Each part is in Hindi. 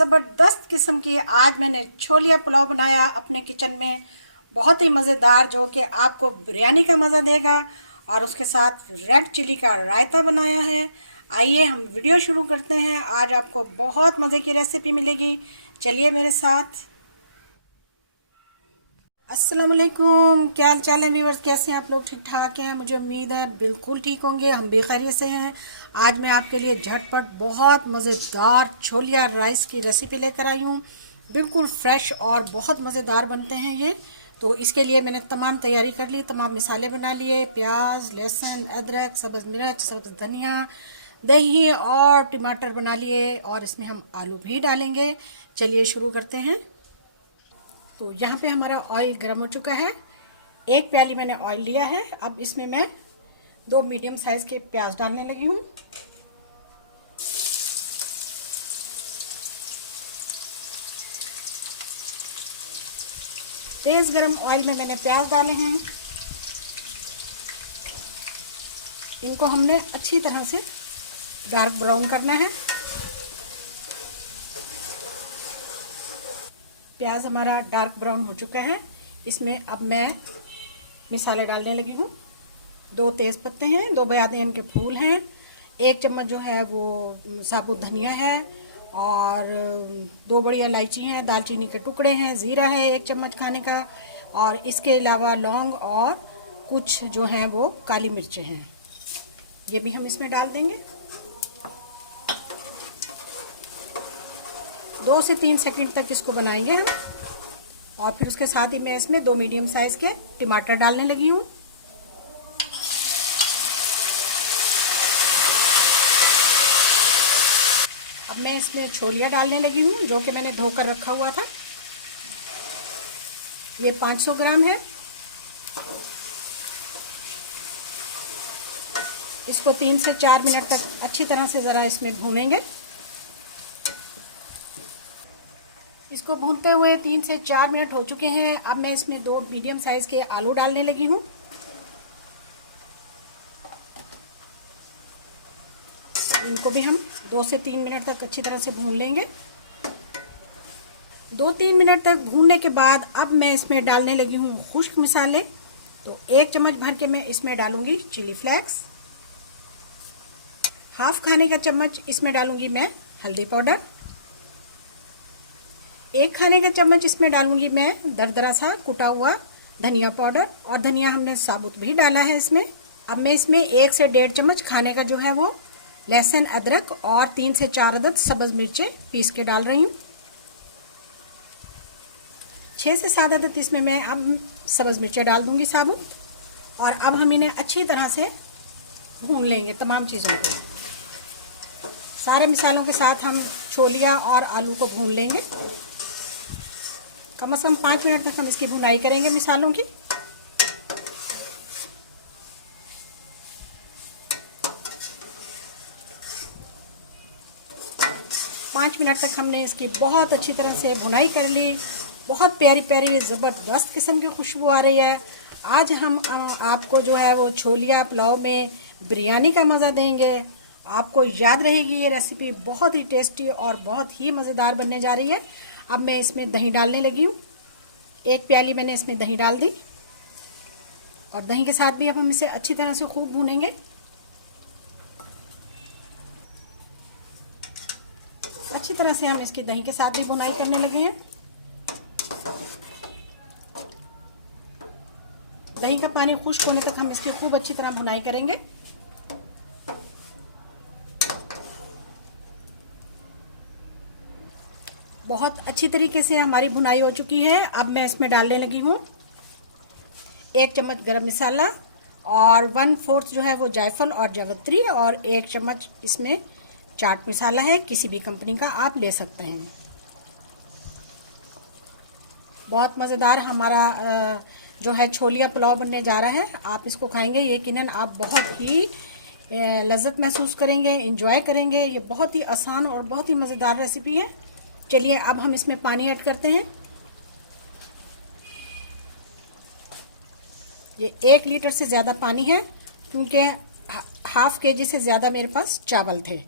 ज़बरदस्त किस्म की आज मैंने छोलिया पुलाव बनाया अपने किचन में। बहुत ही मज़ेदार, जो कि आपको बिरयानी का मज़ा देगा। और उसके साथ रेड चिली का रायता बनाया है। आइए हम वीडियो शुरू करते हैं। आज आपको बहुत मज़े की रेसिपी मिलेगी, चलिए मेरे साथ। अस्सलाम वालेकुम, क्या हाल चाल है व्यूअर्स, कैसे हैं आप लोग? ठीक ठाक हैं, मुझे उम्मीद है बिल्कुल ठीक होंगे, हम भी खैरियत से हैं। आज मैं आपके लिए झटपट बहुत मज़ेदार छोलिया राइस की रेसिपी लेकर आई हूँ। बिल्कुल फ्रेश और बहुत मज़ेदार बनते हैं ये। तो इसके लिए मैंने तमाम तैयारी कर ली, तमाम मसाले बना लिए, प्याज, लहसुन, अदरक, सब्ज़ मिर्च, सब्ज़ धनिया, दही और टमाटर बना लिए। और इसमें हम आलू भी डालेंगे। चलिए शुरू करते हैं। तो यहाँ पे हमारा ऑयल गर्म हो चुका है। एक प्याली मैंने ऑयल लिया है। अब इसमें मैं 2 मीडियम साइज के प्याज डालने लगी हूँ। तेज गर्म ऑयल में मैंने प्याज डाले हैं। इनको हमने अच्छी तरह से डार्क ब्राउन करना है। प्याज हमारा डार्क ब्राउन हो चुका है। इसमें अब मैं मसाले डालने लगी हूँ। 2 तेज पत्ते हैं, 2 बयादीन के फूल हैं, 1 चम्मच जो है वो साबुत धनिया है, और 2 बड़ी इलायची हैं, दालचीनी के टुकड़े हैं, ज़ीरा है 1 चम्मच खाने का, और इसके अलावा लौंग और कुछ जो हैं वो काली मिर्चें हैं। ये भी हम इसमें डाल देंगे। 2 से 3 सेकंड तक इसको बनाएंगे हम। और फिर उसके साथ ही मैं इसमें 2 मीडियम साइज के टमाटर डालने लगी हूँ। अब मैं इसमें छोलिया डालने लगी हूँ, जो कि मैंने धोकर रखा हुआ था। ये 500 ग्राम है। इसको 3 से 4 मिनट तक अच्छी तरह से ज़रा इसमें भूनेंगे। इसको भूनते हुए 3 से 4 मिनट हो चुके हैं। अब मैं इसमें 2 मीडियम साइज के आलू डालने लगी हूँ। इनको भी हम 2 से 3 मिनट तक अच्छी तरह से भून लेंगे। 2-3 मिनट तक भूनने के बाद अब मैं इसमें डालने लगी हूँ खुश्क मसाले। तो 1 चम्मच भर के मैं इसमें डालूंगी चिली फ्लेक्स। हाफ खाने का चम्मच इसमें डालूंगी मैं हल्दी पाउडर। 1 खाने का चम्मच इसमें डालूंगी मैं दरदरा सा कुटा हुआ धनिया पाउडर, और धनिया हमने साबुत भी डाला है इसमें। अब मैं इसमें 1 से 1.5 चम्मच खाने का जो है वो लहसुन, अदरक और 3 से 4 अदद सब्ज़ मिर्चें पीस के डाल रही हूँ। 6 से 7 अदद इसमें मैं अब सब्ज़ मिर्चें डाल दूंगी साबुत। और अब हम इन्हें अच्छी तरह से भून लेंगे। तमाम चीज़ों को, सारे मसालों के साथ हम छोलिया और आलू को भून लेंगे। कम से कम 5 मिनट तक हम इसकी भुनाई करेंगे मसालों की। पाँच मिनट तक हमने इसकी बहुत अच्छी तरह से भुनाई कर ली। बहुत प्यारी प्यारी ज़बरदस्त किस्म की खुशबू आ रही है। आज हम आपको जो है वो छोलिया पुलाव में बिरयानी का मज़ा देंगे। आपको याद रहेगी ये रेसिपी, बहुत ही टेस्टी और बहुत ही मज़ेदार बनने जा रही है। अब मैं इसमें दही डालने लगी हूँ। 1 प्याली मैंने इसमें दही डाल दी, और दही के साथ भी अब हम इसे अच्छी तरह से खूब भूनेंगे। अच्छी तरह से हम इसकी दही के साथ भी भुनाई करने लगे हैं। दही का पानी खुश्क होने तक हम इसकी खूब अच्छी तरह भुनाई करेंगे। बहुत अच्छी तरीके से हमारी भुनाई हो चुकी है। अब मैं इसमें डालने लगी हूँ 1 चम्मच गरम मसाला, और 1/4 जो है वो जायफल और जावित्री, और 1 चम्मच इसमें चाट मसाला है, किसी भी कंपनी का आप ले सकते हैं। बहुत मज़ेदार हमारा जो है छोलिया पुलाव बनने जा रहा है। आप इसको खाएंगे यकीनन आप बहुत ही लज्जत महसूस करेंगे, इंजॉय करेंगे। ये बहुत ही आसान और बहुत ही मज़ेदार रेसिपी है। चलिए अब हम इसमें पानी ऐड करते हैं। ये 1 लीटर से ज़्यादा पानी है, क्योंकि हाफ केजी से ज़्यादा मेरे पास चावल थे।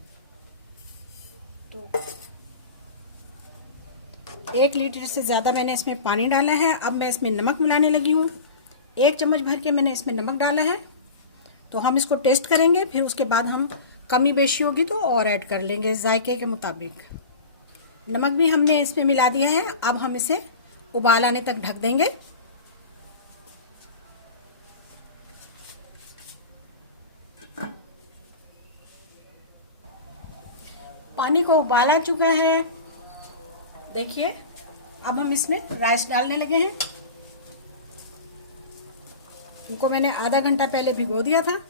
1 लीटर से ज़्यादा मैंने इसमें पानी डाला है। अब मैं इसमें नमक मिलाने लगी हूँ। 1 चम्मच भर के मैंने इसमें नमक डाला है। तो हम इसको टेस्ट करेंगे, फिर उसके बाद हम कमी बेशी होगी तो और ऐड कर लेंगे जायके के मुताबिक। नमक भी हमने इसमें मिला दिया है। अब हम इसे उबाल आने तक ढक देंगे। पानी को उबाल आ चुका है, देखिए। अब हम इसमें राइस डालने लगे हैं। इनको मैंने आधा घंटा पहले भिगो दिया था।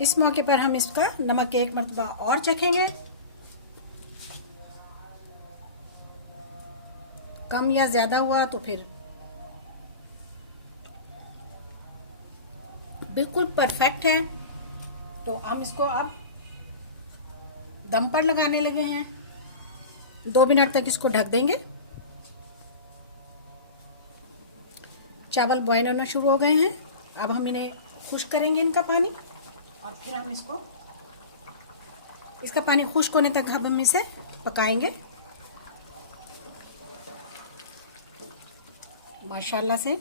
इस मौके पर हम इसका नमक एक मरतबा और चखेंगे। कम या ज़्यादा हुआ तो फिर बिल्कुल परफेक्ट है। तो हम इसको अब दम पर लगाने लगे हैं। 2 मिनट तक इसको ढक देंगे। चावल बॉयल होना शुरू हो गए हैं। अब हम इन्हें खुश्क करेंगे, इनका पानी, और फिर हम इसका पानी खुश्क होने तक हम इसे पकाएंगे माशाल्लाह से।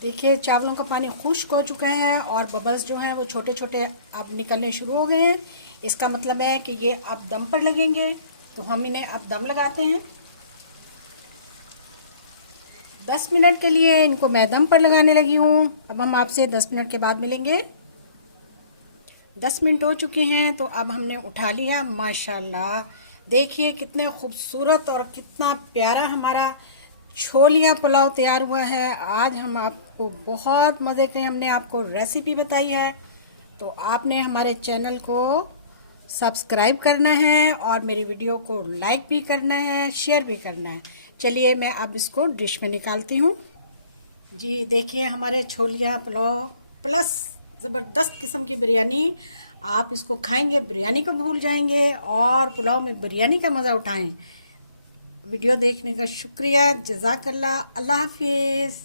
देखिए चावलों का पानी खुश्क हो चुका है और बबल्स जो हैं वो छोटे छोटे अब निकलने शुरू हो गए हैं। इसका मतलब है कि ये अब दम पर लगेंगे। तो हम इन्हें अब दम लगाते हैं। 10 मिनट के लिए इनको मैं दम पर लगाने लगी हूँ। अब हम आपसे 10 मिनट के बाद मिलेंगे। 10 मिनट हो चुके हैं, तो अब हमने उठा लिया। माशाल्लाह देखिए कितने खूबसूरत और कितना प्यारा हमारा छोलिया पुलाव तैयार हुआ है। आज हम आपको बहुत मज़े के हमने आपको रेसिपी बताई है। तो आपने हमारे चैनल को सब्सक्राइब करना है और मेरी वीडियो को लाइक भी करना है, शेयर भी करना है। चलिए मैं अब इसको डिश में निकालती हूँ। जी देखिए हमारे छोलिया पुलाव प्लस ज़बरदस्त किस्म की बिरयानी। आप इसको खाएंगे बिरयानी को भूल जाएंगे और पुलाव में बिरयानी का मज़ा उठाएं। वीडियो देखने का शुक्रिया। जज़ाकल्लाह। अल्लाह हाफिज़।